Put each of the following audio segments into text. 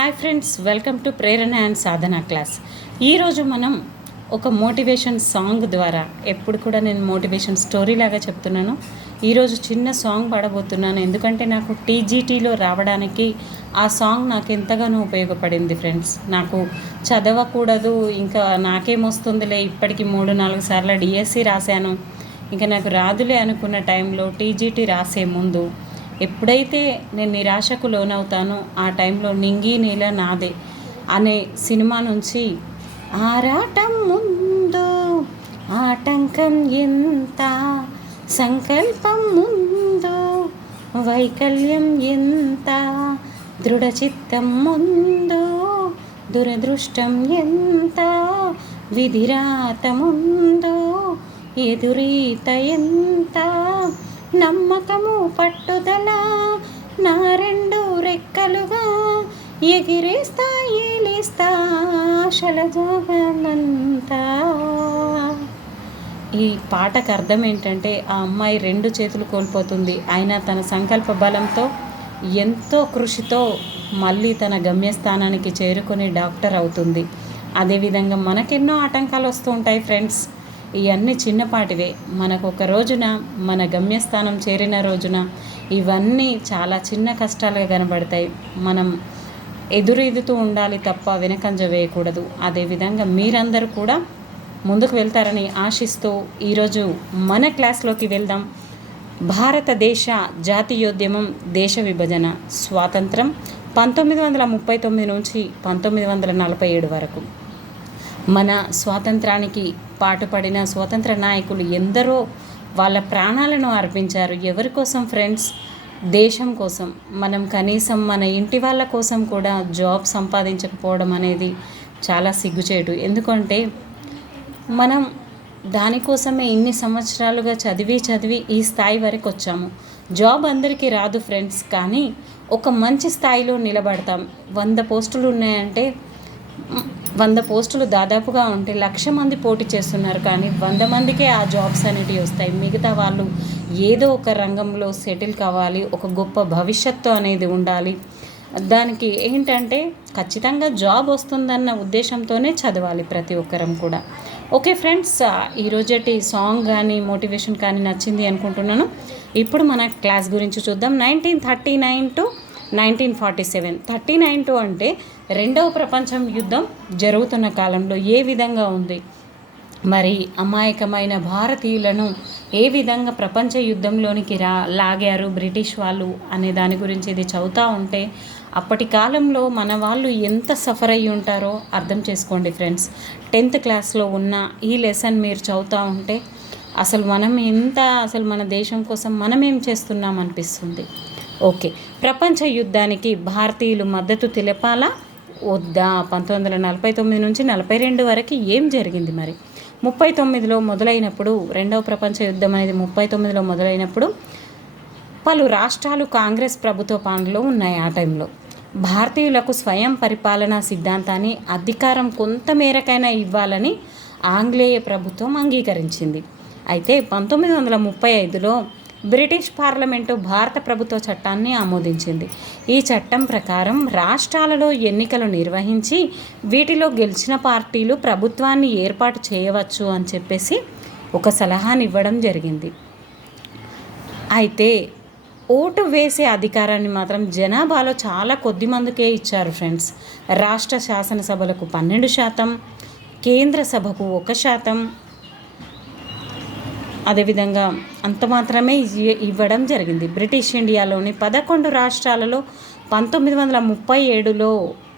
Hi friends, welcome to Prerana and Sadhana class. ఈరోజు మనం ఒక మోటివేషన్ సాంగ్ ద్వారా, ఎప్పుడు కూడా నేను మోటివేషన్ స్టోరీ లాగా చెప్తున్నాను. ఈరోజు చిన్న సాంగ్ పాడబోతున్నాను, ఎందుకంటే నాకు టీజీటీలో రావడానికి ఆ సాంగ్ నాకు ఎంతగానో ఉపయోగపడింది ఫ్రెండ్స్. నాకు చదవకూడదు, ఇంకా నాకేమొస్తుందిలే, ఇప్పటికి 3-4 సార్లు డిఎస్సి రాశాను, ఇంకా నాకు రాదులే అనుకున్న టైంలో టీజీటీ రాసే ముందు ఎప్పుడైతే నేను నిరాశకు లోనవుతానో ఆ టైంలో నింగి నేల నాదే అనే సినిమా నుంచి ఆరాటం ముందు ఆటంకం ఎంత, సంకల్పం ముందు వైకల్యం ఎంత, దృఢచిత్తం ముందు దురదృష్టం ఎంత, విధిరాత ముందు ఎదురీత ఎంత, నమ్మకము పట్టుదల నా 2 రెక్కలుగా ఎగిరేస్తా ఏలేస్తా ఆశల జగనంతా. ఈ పాటకు అర్థం ఏంటంటే, ఆ అమ్మాయి 2 చేతులు కోల్పోతుంది, అయినా తన సంకల్ప బలంతో ఎంతో కృషితో మళ్ళీ తన గమ్యస్థానానికి చేరుకొని డాక్టర్ అవుతుంది. అదేవిధంగా మనకెన్నో ఆటంకాలు వస్తూ ఉంటాయి ఫ్రెండ్స్. ఇవన్నీ చిన్నపాటివే. మనకు ఒక రోజున మన గమ్యస్థానం చేరిన రోజున ఇవన్నీ చాలా చిన్న కష్టాలుగా కనబడతాయి. మనం ఎదురెదుతూ ఉండాలి తప్ప వెనకంజ వేయకూడదు. అదేవిధంగా మీరందరూ కూడా ముందుకు వెళ్తారని ఆశిస్తూ ఈరోజు మన క్లాస్లోకి వెళ్దాం. భారతదేశ జాతీయోద్యమం, దేశ విభజన, స్వాతంత్రం 1939 నుంచి 1947 వరకు. మన స్వాతంత్రానికి పాటుపడిన స్వతంత్ర నాయకులు ఎందరో వాళ్ళ ప్రాణాలను అర్పించారు. ఎవరి కోసం ఫ్రెండ్స్? దేశం కోసం. మనం కనీసం మన ఇంటి వాళ్ళ కోసం కూడా జాబ్ సంపాదించకపోవడం అనేది చాలా సిగ్గుచేటు. ఎందుకంటే మనం దానికోసమే ఇన్ని సంవత్సరాలుగా చదివి ఈ స్థాయి వరకు వచ్చాము. జాబ్ అందరికీ రాదు ఫ్రెండ్స్, కానీ ఒక మంచి స్థాయిలో నిలబడతాం. 100 పోస్టులు ఉన్నాయంటే 100 పోస్టులు దాదాపుగా ఉంటే 1,00,000 మంది పోటీ చేస్తున్నారు, కానీ 100 మందికే ఆ జాబ్స్ అనేటివి వస్తాయి. మిగతా వాళ్ళు ఏదో ఒక రంగంలో సెటిల్ కావాలి, ఒక గొప్ప భవిష్యత్తు అనేది ఉండాలి. దానికి ఏంటంటే ఖచ్చితంగా జాబ్ వస్తుందన్న ఉద్దేశంతోనే చదవాలి ప్రతి ఒక్కరం కూడా. ఓకే ఫ్రెండ్స్, ఈరోజటి సాంగ్ కానీ మోటివేషన్ కానీ నచ్చింది అనుకుంటున్నాను. ఇప్పుడు మన క్లాస్ గురించి చూద్దాం. 1939 to 1947. 39 అంటే 2వ ప్రపంచ యుద్ధం జరుగుతున్న కాలంలో ఏ విధంగా ఉంది, మరి అమాయకమైన భారతీయులను ఏ విధంగా ప్రపంచ యుద్ధంలోనికి లాగారు బ్రిటిష్ వాళ్ళు అనే దాని గురించి ఇది చదువుతూ ఉంటే అప్పటి కాలంలో మన వాళ్ళు ఎంత సఫర్ అయ్యి ఉంటారో అర్థం చేసుకోండి ఫ్రెండ్స్. 10th క్లాస్లో ఉన్న ఈ లెసన్ మీరు చదువుతూ ఉంటే అసలు మన దేశం కోసం మనం ఏం చేస్తున్నాం అనిపిస్తుంది. ఓకే, ప్రపంచ యుద్ధానికి భారతీయులు మద్దతు తెలపాలా వద్దా? 1949 నుంచి 42 వరకు ఏం జరిగింది మరి? 39లో మొదలైనప్పుడు, 2వ ప్రపంచ యుద్ధం అనేది 39లో మొదలైనప్పుడు పలు రాష్ట్రాలు కాంగ్రెస్ ప్రభుత్వ పాలనలో ఉన్నాయి. ఆ టైంలో భారతీయులకు స్వయం పరిపాలనా సిద్ధాంతాన్ని, అధికారం కొంతమేరకైనా ఇవ్వాలని ఆంగ్లేయ ప్రభుత్వం అంగీకరించింది. అయితే 1935లో బ్రిటిష్ పార్లమెంటు భారత ప్రభుత్వ చట్టాన్ని ఆమోదించింది. ఈ చట్టం ప్రకారం రాష్ట్రాలలో ఎన్నికలు నిర్వహించి వీటిలో గెలిచిన పార్టీలు ప్రభుత్వాన్ని ఏర్పాటు చేయవచ్చు అని చెప్పేసి ఒక సలహాని ఇవ్వడం జరిగింది. అయితే ఓటు వేసే అధికారాన్ని మాత్రం జనాభాలో చాలా కొద్ది మందికే ఇచ్చారు ఫ్రెండ్స్. రాష్ట్ర శాసనసభలకు 12%, కేంద్ర సభకు 1%, అదేవిధంగా అంత మాత్రమే ఇవ్వడం జరిగింది. బ్రిటిష్ ఇండియాలోని 11 రాష్ట్రాలలో 1937లో,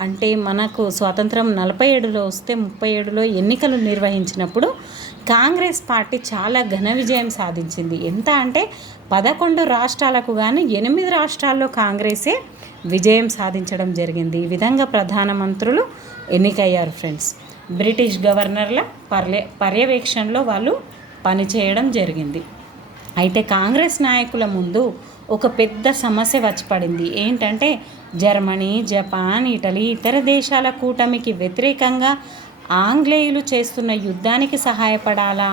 అంటే మనకు స్వాతంత్రం 47లో వస్తే 37లో ఎన్నికలు నిర్వహించినప్పుడు కాంగ్రెస్ పార్టీ చాలా ఘన విజయం సాధించింది. ఎంత అంటే 11 రాష్ట్రాలకు కానీ 8 రాష్ట్రాల్లో కాంగ్రెసే విజయం సాధించడం జరిగింది. ఈ విధంగా ప్రధానమంత్రులు ఎన్నికయ్యారు ఫ్రెండ్స్. బ్రిటిష్ గవర్నర్ల పర్యవేక్షణలో వాళ్ళు పనిచేయడం జరిగింది. అయితే కాంగ్రెస్ నాయకుల ముందు ఒక పెద్ద సమస్య వచ్చి పడింది. ఏంటంటే జర్మనీ, జపాన్, ఇటలీ ఇతర దేశాల కూటమికి వ్యతిరేకంగా ఆంగ్లేయులు చేస్తున్న యుద్ధానికి సహాయపడాలా,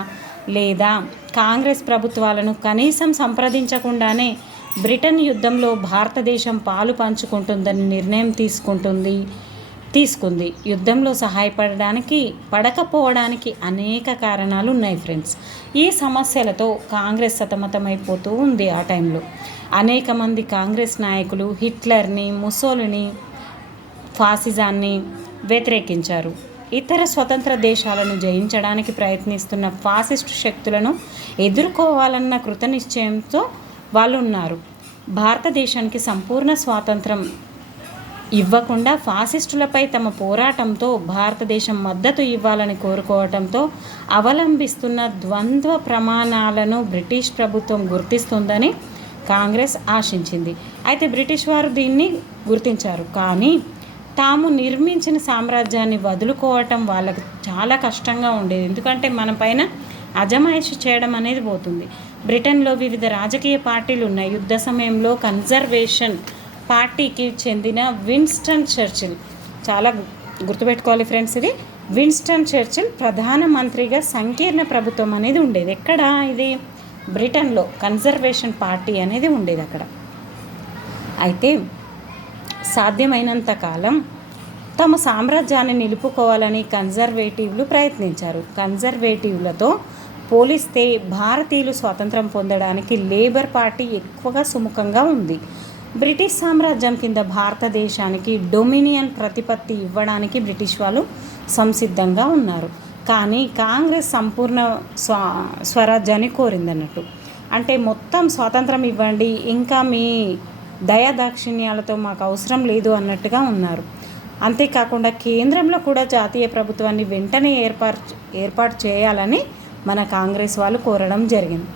లేదా కాంగ్రెస్ ప్రభుత్వాలను కనీసం సంప్రదించకుండానే బ్రిటన్ యుద్ధంలో భారతదేశం పాలు పంచుకుంటుందని నిర్ణయం తీసుకుంది. యుద్ధంలో సహాయపడడానికి పడకపోవడానికి అనేక కారణాలు ఉన్నాయి ఫ్రెండ్స్. ఈ సమస్యలతో కాంగ్రెస్ సతమతమైపోతూ ఉంది. ఆ టైంలో అనేక మంది కాంగ్రెస్ నాయకులు హిట్లర్ని, ముసోలిని, ఫాసిజాన్ని వ్యతిరేకించారు. ఇతర స్వతంత్ర దేశాలను జయించడానికి ప్రయత్నిస్తున్న ఫాసిస్టు శక్తులను ఎదుర్కోవాలన్న కృతనిశ్చయంతో వాళ్ళు ఉన్నారు. భారతదేశానికి సంపూర్ణ స్వాతంత్రం ఇవ్వకుండా ఫాసిస్టులపై తమ పోరాటంతో భారతదేశం మద్దతు ఇవ్వాలని కోరుకోవడంతో అవలంబిస్తున్న ద్వంద్వ ప్రమాణాలను బ్రిటిష్ ప్రభుత్వం గుర్తిస్తుందని కాంగ్రెస్ ఆశించింది. అయితే బ్రిటిష్ వారు దీన్ని గుర్తించారు. కానీ తాము నిర్మించిన సామ్రాజ్యాన్ని వదులుకోవటం వాళ్ళకు చాలా కష్టంగా ఉండేది. ఎందుకంటే మన పైన అజమాయిషి చేయడం అనేది పోతుంది. బ్రిటన్లో వివిధ రాజకీయ పార్టీలు ఉన్నాయి. యుద్ధ సమయంలో కన్జర్వేషన్ పార్టీకి చెందిన విన్స్టన్ చర్చిల్, చాలా గుర్తుపెట్టుకోవాలి ఫ్రెండ్స్, ఇది విన్స్టన్ చర్చిల్ ప్రధానమంత్రిగా సంకీర్ణ ప్రభుత్వం అనేది ఉండేది. ఎక్కడ ఇది? బ్రిటన్లో కన్జర్వేషన్ పార్టీ అనేది ఉండేది అక్కడ. అయితే సాధ్యమైనంత కాలం తమ సామ్రాజ్యాన్ని నిలుపుకోవాలని కన్జర్వేటివ్లు ప్రయత్నించారు. కన్జర్వేటివ్లతో పోలిస్తే భారతీయులు స్వాతంత్రం పొందడానికి లేబర్ పార్టీ ఎక్కువగా సుముఖంగా ఉంది. బ్రిటిష్ సామ్రాజ్యం కింద భారతదేశానికి డొమినియన్ ప్రతిపత్తి ఇవ్వడానికి బ్రిటిష్ వాళ్ళు సంసిద్ధంగా ఉన్నారు. కానీ కాంగ్రెస్ సంపూర్ణ స్వరాజ్యాన్ని కోరిందన్నట్టు. అంటే మొత్తం స్వాతంత్రం ఇవ్వండి, ఇంకా మీ దయాదాక్షిణ్యాలతో మాకు అవసరం లేదు అన్నట్టుగా ఉన్నారు. అంతేకాకుండా కేంద్రంలో కూడా జాతీయ ప్రభుత్వాన్ని వెంటనే ఏర్పాటు చేయాలని మన కాంగ్రెస్ వాళ్ళు కోరడం జరిగింది.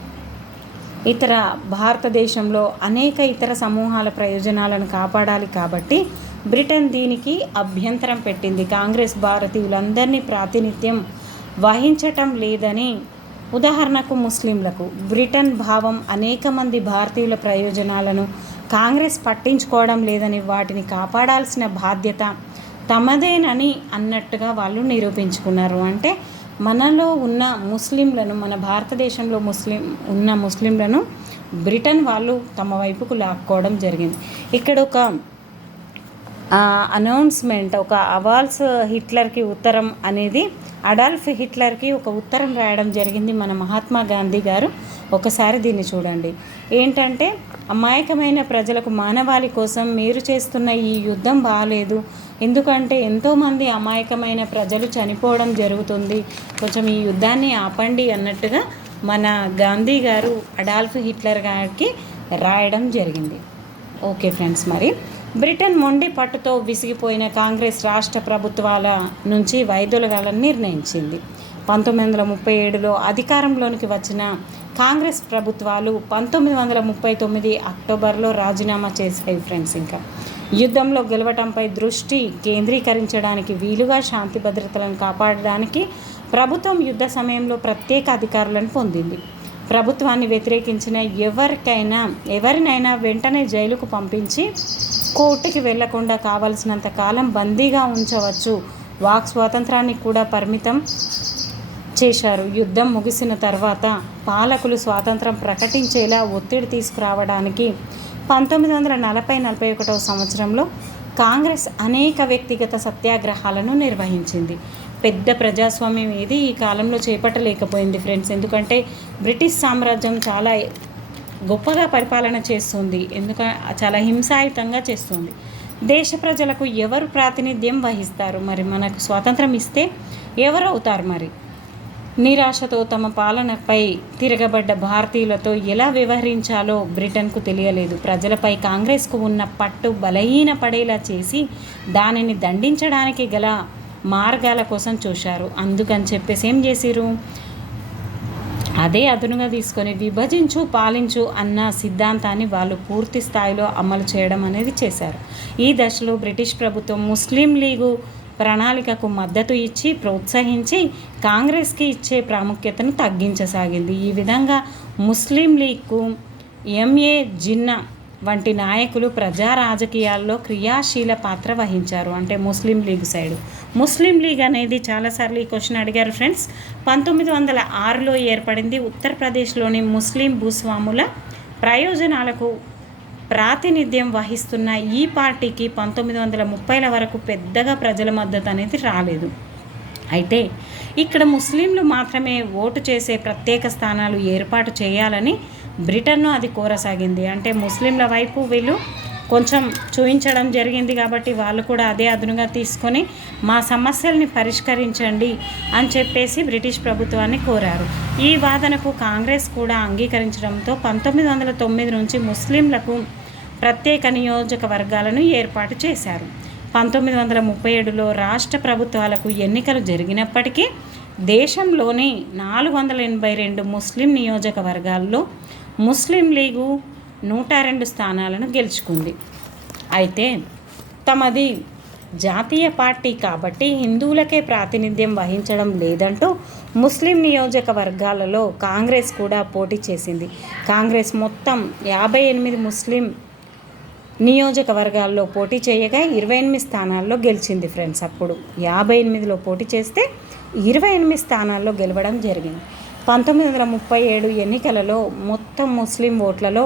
భారతదేశంలో అనేక ఇతర సమూహాల ప్రయోజనాలను కాపాడాలి కాబట్టి బ్రిటన్ దీనికి అభ్యంతరం పెట్టింది. కాంగ్రెస్ భారతీయులందరినీ ప్రాతినిధ్యం వహించటం లేదని. ఉదాహరణకు ముస్లింలకు బ్రిటన్ భావం అనేక మంది భారతీయుల ప్రయోజనాలను కాంగ్రెస్ పట్టించుకోవడం లేదని, వాటిని కాపాడాల్సిన బాధ్యత తమదేనని అన్నట్టుగా వాళ్ళు నిరూపించుకున్నారు. అంటే మనలో ఉన్న ముస్లింలను, మన భారతదేశంలో ముస్లింలను బ్రిటన్ వాళ్ళు తమ వైపుకు లాక్కోవడం జరిగింది. ఇక్కడ ఒక అనౌన్స్మెంట్, ఒక అడాల్ఫ్ హిట్లర్కి ఒక ఉత్తరం రాయడం జరిగింది మన మహాత్మా గాంధీ గారు. ఒకసారి దీన్ని చూడండి. ఏంటంటే, అమాయకమైన ప్రజలకు మానవాళి కోసం మీరు చేస్తున్న ఈ యుద్ధం బాగాలేదు. ఎందుకంటే ఎంతోమంది అమాయకమైన ప్రజలు చనిపోవడం జరుగుతుంది. కొంచెం ఈ యుద్ధాన్ని ఆపండి అన్నట్టుగా మన గాంధీ గారు అడాల్ఫ్ హిట్లర్ గారికి రాయడం జరిగింది. ఓకే ఫ్రెండ్స్, మరి బ్రిటన్ మొండి పట్టుతో విసిగిపోయిన కాంగ్రెస్ రాష్ట్ర ప్రభుత్వాల నుంచి వైదొలగాలని నిర్ణయించింది. 1937లో అధికారంలోనికి వచ్చిన కాంగ్రెస్ ప్రభుత్వాలు 1939 అక్టోబర్లో రాజీనామా చేశాయి ఫ్రెండ్స్. ఇంకా యుద్ధంలో గెలవటంపై దృష్టి కేంద్రీకరించడానికి వీలుగా శాంతి భద్రతలను కాపాడడానికి ప్రభుత్వం యుద్ధ సమయంలో ప్రత్యేక అధికారులను పొందింది. ప్రభుత్వాన్ని వ్యతిరేకించిన ఎవరినైనా వెంటనే జైలుకు పంపించి కోర్టుకి వెళ్లకుండా కావలసినంత కాలం బందీగా ఉంచవచ్చు. వాక్ స్వాతంత్రాన్ని కూడా పరిమితం చేశారు. యుద్ధం ముగిసిన తర్వాత పాలకులు స్వాతంత్రం ప్రకటించేలా ఒత్తిడి తీసుకురావడానికి 1940-41 సంవత్సరంలో కాంగ్రెస్ అనేక వ్యక్తిగత సత్యాగ్రహాలను నిర్వహించింది. పెద్ద ప్రజాస్వామ్యం ఏది ఈ కాలంలో చేపట్టలేకపోయింది ఫ్రెండ్స్. ఎందుకంటే బ్రిటిష్ సామ్రాజ్యం చాలా గొప్పగా పరిపాలన చేస్తుంది. చాలా హింసాయుతంగా చేస్తుంది. దేశ ప్రజలకు ఎవరు ప్రాతినిధ్యం వహిస్తారు? మరి మనకు స్వాతంత్రం ఇస్తే ఎవరు అవుతారు? మరి నిరాశతో తమ పాలనపై తిరగబడ్డ భారతీయులతో ఎలా వ్యవహరించాలో బ్రిటన్కు తెలియలేదు. ప్రజలపై కాంగ్రెస్కు ఉన్న పట్టు బలహీనపడేలా చేసి దానిని దండించడానికి గల మార్గాల కోసం చూశారు. అందుకని చెప్పేసి ఏం చేసిరు? అదే అదునుగా తీసుకొని విభజించు పాలించు అన్న సిద్ధాంతాన్ని వాళ్ళు పూర్తి స్థాయిలో అమలు చేయడం అనేది చేశారు. ఈ దశలో బ్రిటిష్ ప్రభుత్వం ముస్లిం లీగు ప్రణాళికకు మద్దతు ఇచ్చి ప్రోత్సహించి కాంగ్రెస్కి ఇచ్చే ప్రాముఖ్యతను తగ్గించసాగింది. ఈ విధంగా ముస్లిం లీగ్కు ఎంఏ జిన్నా వంటి నాయకులు ప్రజా రాజకీయాల్లో క్రియాశీల పాత్ర వహించారు. అంటే ముస్లిం లీగ్ సైడు. ముస్లిం లీగ్ అనేది చాలాసార్లు ఈ క్వశ్చన్ అడిగారు ఫ్రెండ్స్. 1906లో ఏర్పడింది. ఉత్తరప్రదేశ్లోని ముస్లిం భూస్వాముల ప్రయోజనాలకు ప్రాతినిధ్యం వహిస్తున్న ఈ పార్టీకి 1930ల వరకు పెద్దగా ప్రజల మద్దతు అనేది రాలేదు. అయితే ఇక్కడ ముస్లింలు మాత్రమే ఓటు చేసే ప్రత్యేక స్థానాలు ఏర్పాటు చేయాలని బ్రిటన్ను అది కోరసాగింది. అంటే ముస్లింల వైపు వీళ్ళు కొంచెం చూపించడం జరిగింది కాబట్టి వాళ్ళు కూడా అదే అదునుగా తీసుకొని మా సమస్యల్ని పరిష్కరించండి అని చెప్పేసి బ్రిటిష్ ప్రభుత్వాన్ని కోరారు. ఈ వాదనకు కాంగ్రెస్ కూడా అంగీకరించడంతో 1909 నుంచి ముస్లింలకు ప్రత్యేక నియోజకవర్గాలను ఏర్పాటు చేశారు. 1937లో రాష్ట్ర ప్రభుత్వాలకు ఎన్నికలు జరిగినప్పటికీ దేశంలోని 482 ముస్లిం నియోజకవర్గాల్లో ముస్లిం లీగు 102 స్థానాలను గెలుచుకుంది. అయితే తమది జాతీయ పార్టీ కాబట్టి హిందువులకే ప్రాతినిధ్యం వహించడం లేదంటూ ముస్లిం నియోజకవర్గాలలో కాంగ్రెస్ కూడా పోటీ చేసింది. కాంగ్రెస్ మొత్తం 58 ముస్లిం నియోజకవర్గాల్లో పోటీ చేయగా 28 స్థానాల్లో గెలిచింది ఫ్రెండ్స్. అప్పుడు 58లో పోటీ చేస్తే 28 స్థానాల్లో గెలవడం జరిగింది. 1937 ఎన్నికలలో మొత్తం ముస్లిం ఓట్లలో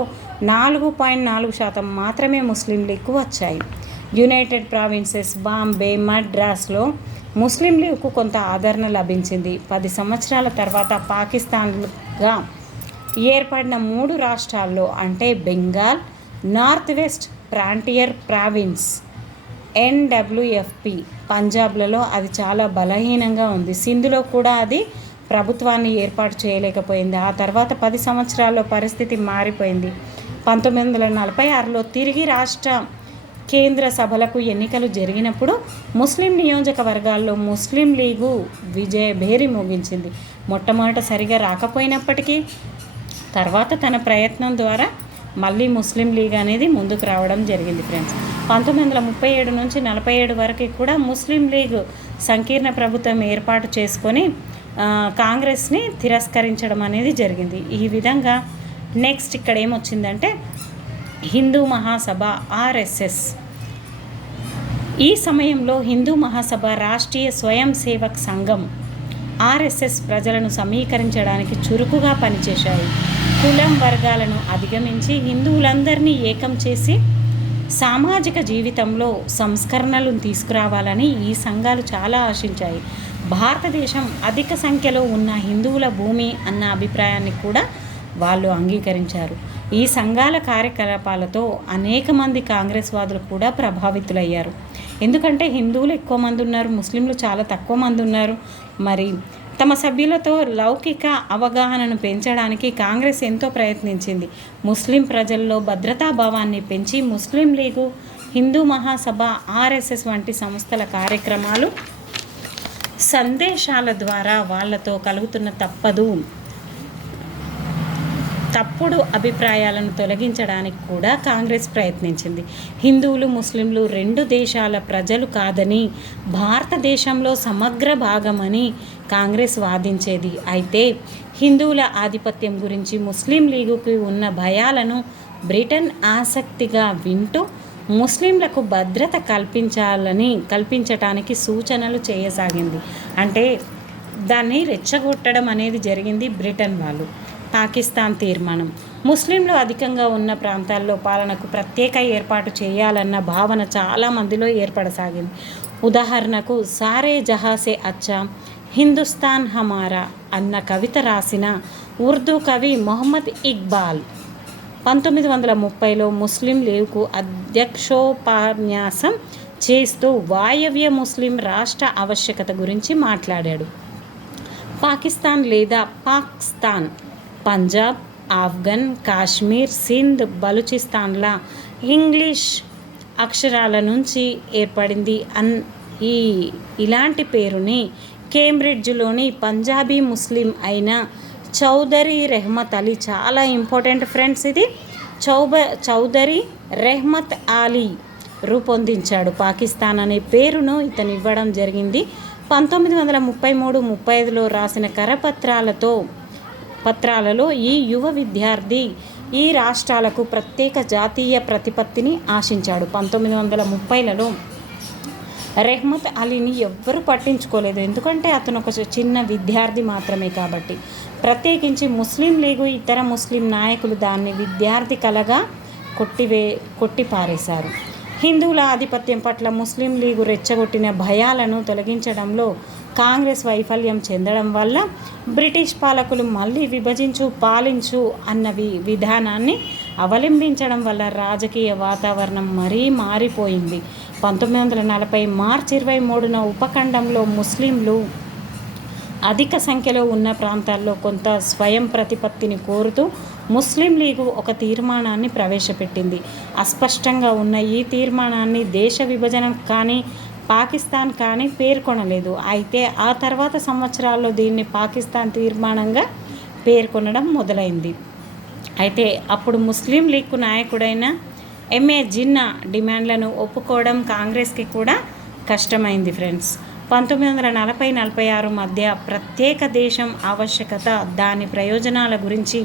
4.4% మాత్రమే ముస్లిం లీగ్కు వచ్చాయి. యునైటెడ్ ప్రావిన్సెస్, బాంబే, మద్రాస్లో ముస్లిం లీగ్కు కొంత ఆదరణ లభించింది. 10 సంవత్సరాల తర్వాత పాకిస్తాన్గా ఏర్పడిన 3 రాష్ట్రాల్లో అంటే Bengal, north west frontier province NWFP, పంజాబ్లలో అది చాలా బలహీనంగా ఉంది. సింధులో కూడా అది ప్రభుత్వాన్ని ఏర్పాటు చేయలేకపోయింది. ఆ తర్వాత 10 సంవత్సరాల్లో పరిస్థితి మారిపోయింది. 1946లో తిరిగి రాష్ట్ర కేంద్ర సభలకు ఎన్నికలు జరిగినప్పుడు ముస్లిం నియోజకవర్గాల్లో ముస్లిం లీగు విజయభేరి మోగించింది. మొట్టమొదట సరిగా రాకపోయినప్పటికీ తర్వాత తన ప్రయత్నం ద్వారా మళ్ళీ ముస్లిం లీగ్ అనేది ముందుకు రావడం జరిగింది ఫ్రెండ్స్. 1937 నుంచి 47 వరకు కూడా ముస్లిం లీగ్ సంకీర్ణ ప్రభుత్వం ఏర్పాటు చేసుకొని కాంగ్రెస్ని తిరస్కరించడం అనేది జరిగింది. ఈ విధంగా నెక్స్ట్ ఇక్కడ ఏమొచ్చిందంటే హిందూ మహాసభ RSS. ఈ సమయంలో హిందూ మహాసభ రాష్ట్రీయ స్వయం సేవక్ సంఘం RSS ప్రజలను సమీకరించడానికి చురుకుగా పనిచేశాయి. కులం వర్గాలను అధిగమించి హిందువులందరినీ ఏకం చేసి సామాజిక జీవితంలో సంస్కరణలను తీసుకురావాలని ఈ సంఘాలు చాలా ఆశించాయి. భారతదేశం అధిక సంఖ్యలో ఉన్న హిందువుల భూమి అన్న అభిప్రాయాన్ని కూడా వాళ్ళు అంగీకరించారు. ఈ సంఘాల కార్యకలాపాలతో అనేక మంది కాంగ్రెస్ వాదులు కూడా ప్రభావితులయ్యారు. ఎందుకంటే హిందువులు ఎక్కువ మంది ఉన్నారు, ముస్లింలు చాలా తక్కువ మంది ఉన్నారు. మరి తమ సభ్యులతో లౌకిక అవగాహనను పెంచడానికి కాంగ్రెస్ ఎంతో ప్రయత్నించింది. ముస్లిం ప్రజల్లో భద్రతాభావాన్ని పెంచి ముస్లిం లీగు, హిందూ మహాసభ, RSS వంటి సంస్థల కార్యక్రమాలు, సందేశాల ద్వారా వాళ్లతో కలుగుతున్న తప్పుడు అభిప్రాయాలను తొలగించడానికి కూడా కాంగ్రెస్ ప్రయత్నించింది. హిందువులు, ముస్లింలు 2 దేశాల ప్రజలు కాదని, భారతదేశంలో సమగ్ర భాగమని కాంగ్రెస్ వాదించేది. అయితే హిందువుల ఆధిపత్యం గురించి ముస్లిం లీగుకి ఉన్న భయాలను బ్రిటన్ ఆసక్తిగా వింటూ ముస్లింలకు భద్రత కల్పించటానికి సూచనలు చేయసాగింది. అంటే దాన్ని రెచ్చగొట్టడం అనేది జరిగింది బ్రిటన్ వాళ్ళు. పాకిస్తాన్ తీర్మానం. ముస్లింలు అధికంగా ఉన్న ప్రాంతాల్లో పాలనకు ప్రత్యేక ఏర్పాటు చేయాలన్న భావన చాలా మందిలో ఏర్పడసాగింది. ఉదాహరణకు సారే జహాసే అచ్చా, హిందుస్థాన్ హమారా అన్న కవిత రాసిన ఉర్దూ కవి మొహమ్మద్ ఇక్బాల్ 1930లో ముస్లిం లీగ్కు అధ్యక్షోపన్యాసం చేస్తూ వాయవ్య ముస్లిం రాష్ట్ర ఆవశ్యకత గురించి మాట్లాడాడు. పాకిస్తాన్ లేదా పాక్స్తాన్ పంజాబ్, ఆఫ్ఘన్, కాశ్మీర్, సింధ్, బలూచిస్తాన్ల ఇంగ్లీష్ అక్షరాల నుంచి ఏర్పడింది ఇలాంటి పేరుని కేంబ్రిడ్జ్లోని పంజాబీ ముస్లిం అయిన చౌదరి రెహ్మత్ అలీ, చాలా ఇంపార్టెంట్ ఫ్రెండ్స్ ఇది, చౌదరి రెహ్మత్ అలీ రూపొందించాడు. పాకిస్తాన్ అనే పేరును ఇతను ఇవ్వడం జరిగింది. 1933-35లో రాసిన పత్రాలలో ఈ యువ విద్యార్థి ఈ రాష్ట్రాలకు ప్రత్యేక జాతీయ ప్రతిపత్తిని ఆశించాడు. 1930లలో రెహ్మత్ అలీని ఎవ్వరూ పట్టించుకోలేదు, ఎందుకంటే అతను ఒక చిన్న విద్యార్థి మాత్రమే కాబట్టి. ప్రత్యేకించి ముస్లిం లీగు ఇతర ముస్లిం నాయకులు దాన్ని విద్యార్థి కళగా కొట్టిపారేశారు. హిందువుల ఆధిపత్యం పట్ల ముస్లిం లీగు రెచ్చగొట్టిన భయాలను తొలగించడంలో కాంగ్రెస్ వైఫల్యం చెందడం వల్ల బ్రిటిష్ పాలకులు మళ్ళీ విభజించు పాలించు అన్న విధానాన్ని అవలంబించడం వల్ల రాజకీయ వాతావరణం మరీ మారిపోయింది. 1940 మార్చి 23న ఉపఖండంలో ముస్లింలు అధిక సంఖ్యలో ఉన్న ప్రాంతాల్లో కొంత స్వయం ప్రతిపత్తిని కోరుతూ ముస్లిం లీగు ఒక తీర్మానాన్ని ప్రవేశపెట్టింది. అస్పష్టంగా ఉన్న ఈ తీర్మానాన్ని దేశ విభజన కానీ పాకిస్తాన్ కానీ పేర్కొనలేదు. అయితే ఆ తర్వాత సంవత్సరాల్లో దీన్ని పాకిస్తాన్ తీర్మానంగా పేర్కొనడం మొదలైంది. అయితే అప్పుడు ముస్లిం లీగ్ నాయకుడైన ఎంఏ జిన్నా డిమాండ్లను ఒప్పుకోవడం కాంగ్రెస్కి కూడా కష్టమైంది ఫ్రెండ్స్. 1940-46 మధ్య ప్రత్యేక దేశం ఆవశ్యకత, దాని ప్రయోజనాల గురించి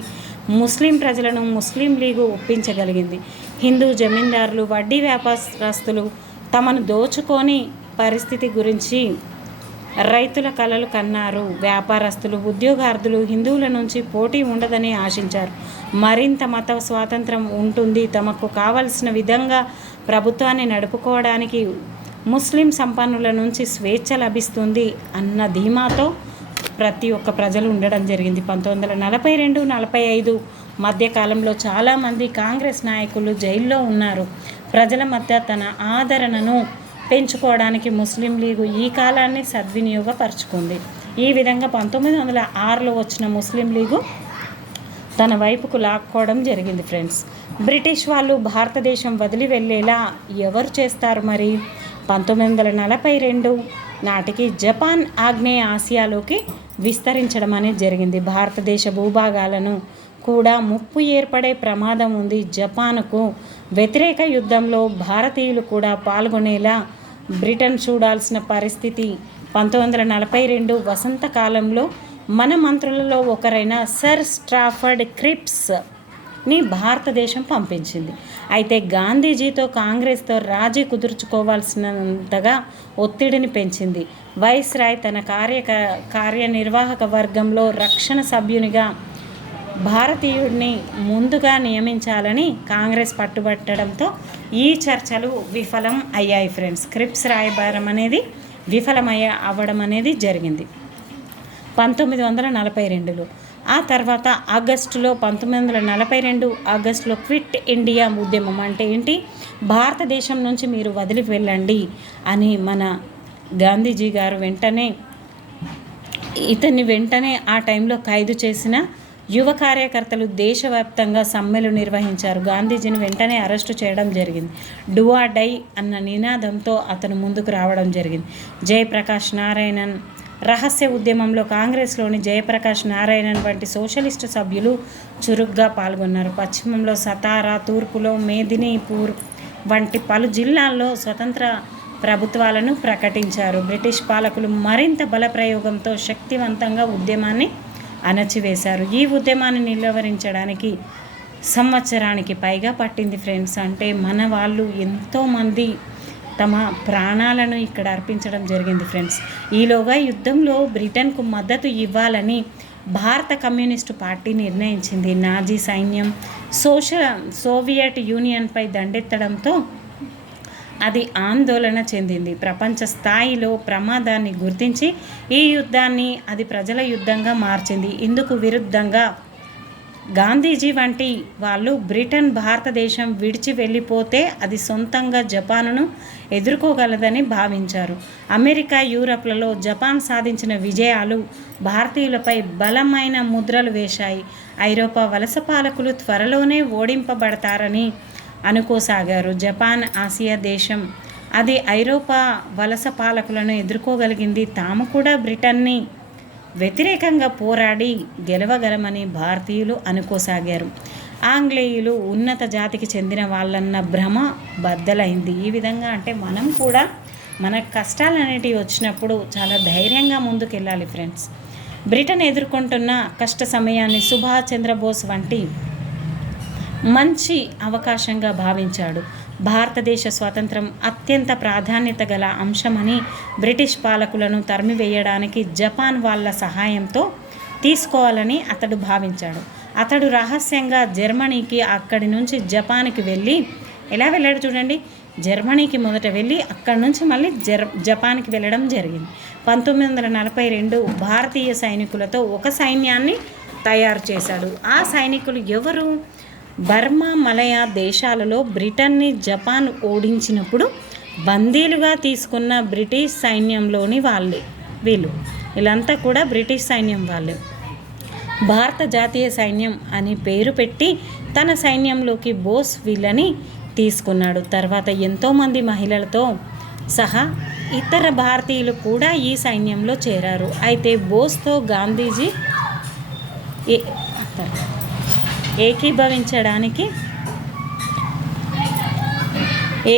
ముస్లిం ప్రజలను ముస్లిం లీగు ఒప్పించగలిగింది. హిందూ జమీందారులు, వడ్డీ వ్యాపారస్తులు తమను దోచుకొని పరిస్థితి గురించి రైతుల కలలు కన్నారు. వ్యాపారస్తులు, ఉద్యోగార్థులు హిందువుల నుంచి పోటీ ఉండదని ఆశించారు. మరింత మత స్వాతంత్రం ఉంటుంది, తమకు కావలసిన విధంగా ప్రభుత్వాన్ని నడుపుకోవడానికి ముస్లిం సంపన్నుల నుంచి స్వేచ్ఛ లభిస్తుంది అన్న ధీమాతో ప్రతి ఒక్క ప్రజలు ఉండడం జరిగింది. 1942-45 మధ్యకాలంలో చాలామంది కాంగ్రెస్ నాయకులు జైల్లో ఉన్నారు. ప్రజల మధ్య తన ఆదరణను పెంచుకోవడానికి ముస్లిం లీగు ఈ కాలాన్ని సద్వినియోగపరుచుకుంది. ఈ విధంగా 1906లో వచ్చిన ముస్లిం లీగు తన వైపుకు లాక్కోవడం జరిగింది ఫ్రెండ్స్. బ్రిటిష్ వాళ్ళు భారతదేశం వదిలి వెళ్ళేలా ఎవరు చేస్తారు మరి? 1942 నాటికి జపాన్ ఆగ్నేయ ఆసియాలోకి విస్తరించడం అనేది జరిగింది. భారతదేశ భూభాగాలను కూడా ముప్పు ఏర్పడే ప్రమాదం ఉంది. జపాన్కు వ్యతిరేక యుద్ధంలో భారతీయులు కూడా పాల్గొనేలా బ్రిటన్ చూడాల్సిన పరిస్థితి 1942 వసంతకాలంలో మన మంత్రులలో ఒకరైన సర్ స్ట్రాఫర్డ్ క్రిప్స్ని భారతదేశం పంపించింది. అయితే గాంధీజీతో కాంగ్రెస్తో రాజీ కుదుర్చుకోవాల్సినంతగా ఒత్తిడిని పెంచింది. వైస్రాయ్ తన కార్యనిర్వాహక వర్గంలో రక్షణ సభ్యునిగా భారతీయుడిని ముందుగా నియమించాలని కాంగ్రెస్ పట్టుబట్టడంతో ఈ చర్చలు విఫలం అయ్యాయి ఫ్రెండ్స్. క్రిప్స్ రాయబారం అనేది అవ్వడం అనేది జరిగింది 1942లో. ఆ తర్వాత ఆగస్టులో 1942 ఆగస్టులో క్విట్ ఇండియా ఉద్యమం అంటే ఏంటి? భారతదేశం నుంచి మీరు వదిలి వెళ్ళండి అని మన గాంధీజీ గారు వెంటనే ఆ టైంలో ఖైదు చేసిన యువ కార్యకర్తలు దేశవ్యాప్తంగా సమ్మెలు నిర్వహించారు. గాంధీజీని వెంటనే అరెస్టు చేయడం జరిగింది. డూ ఆర్ డై అన్న నినాదంతో అతను ముందుకు రావడం జరిగింది. జయప్రకాష్ నారాయణన్ రహస్య ఉద్యమంలో కాంగ్రెస్లోని జయప్రకాష్ నారాయణన్ వంటి సోషలిస్టు సభ్యులు చురుగ్గా పాల్గొన్నారు. పశ్చిమంలో సతారా, తూర్పులో మేదినీపూర్ వంటి పలు జిల్లాల్లో స్వతంత్ర ప్రభుత్వాలను ప్రకటించారు. బ్రిటిష్ పాలకులు మరింత బలప్రయోగంతో శక్తివంతంగా ఉద్యమాన్ని అణచివేశారు. ఈ ఉద్యమాన్ని నిలువరించడానికి సంవత్సరానికి పైగా పట్టింది ఫ్రెండ్స్. అంటే మన వాళ్ళు ఎంతోమంది తమ ప్రాణాలను ఇక్కడ అర్పించడం జరిగింది ఫ్రెండ్స్. ఈలోగా యుద్ధంలో బ్రిటన్కు మద్దతు ఇవ్వాలని భారత కమ్యూనిస్టు పార్టీ నిర్ణయించింది. నాజీ సైన్యం సోవియట్ యూనియన్పై దండెత్తడంతో అది ఆందోళన చెందింది. ప్రపంచ స్థాయిలో ప్రమాదాన్ని గుర్తించి ఈ యుద్ధాన్ని అది ప్రజల యుద్ధంగా మార్చింది. ఇందుకు విరుద్ధంగా గాంధీజీ వంటి వాళ్ళు బ్రిటన్ భారతదేశం విడిచి వెళ్ళిపోతే అది సొంతంగా జపాన్ను ఎదుర్కోగలదని భావించారు. అమెరికా, యూరప్లలో జపాన్ సాధించిన విజయాలు భారతీయులపై బలమైన ముద్రలు వేశాయి. ఐరోపా వలస పాలకులు త్వరలోనే ఓడింపబడతారని అనుకోసాగారు. జపాన్ ఆసియా దేశం, అది ఐరోపా వలస పాలకులను ఎదుర్కోగలిగింది. తాము కూడా బ్రిటన్ని వ్యతిరేకంగా పోరాడి గెలవగలమని భారతీయులు అనుకోసాగారు. ఆంగ్లేయులు ఉన్నత జాతికి చెందిన వాళ్ళన్న భ్రమ బద్దలైంది. ఈ విధంగా అంటే మనం కూడా మన కష్టాలు అనేటివి వచ్చినప్పుడు చాలా ధైర్యంగా ముందుకెళ్ళాలి ఫ్రెండ్స్. బ్రిటన్ ఎదుర్కొంటున్న కష్ట సమయాన్ని సుభాష్ చంద్రబోస్ వంటి మంచి అవకాశంగా భావించాడు. భారతదేశ స్వాతంత్రం అత్యంత ప్రాధాన్యత గల అంశమని బ్రిటిష్ పాలకులను తరిమివేయడానికి జపాన్ వాళ్ళ సహాయంతో తీసుకోవాలని అతడు భావించాడు. అతడు రహస్యంగా జర్మనీకి, అక్కడి నుంచి జపాన్కి వెళ్ళి, ఎలా వెళ్ళాడు చూడండి, జర్మనీకి మొదట వెళ్ళి అక్కడి నుంచి మళ్ళీ జపాన్కి వెళ్ళడం జరిగింది. 1942 భారతీయ సైనికులతో ఒక సైన్యాన్ని తయారు చేశాడు. ఆ సైనికులు ఎవరు? బర్మా, మలయా దేశాలలో బ్రిటన్ని జపాన్ ఓడించినప్పుడు బందీలుగా తీసుకున్న బ్రిటిష్ సైన్యంలోని వీళ్ళంతా కూడా బ్రిటిష్ సైన్యం వాళ్ళే. భారత జాతీయ సైన్యం అని పేరు పెట్టి తన సైన్యంలోకి బోస్ వీళ్ళని తీసుకున్నాడు. తర్వాత ఎంతోమంది మహిళలతో సహా ఇతర భారతీయులు కూడా ఈ సైన్యంలో చేరారు. అయితే బోస్తో గాంధీజీ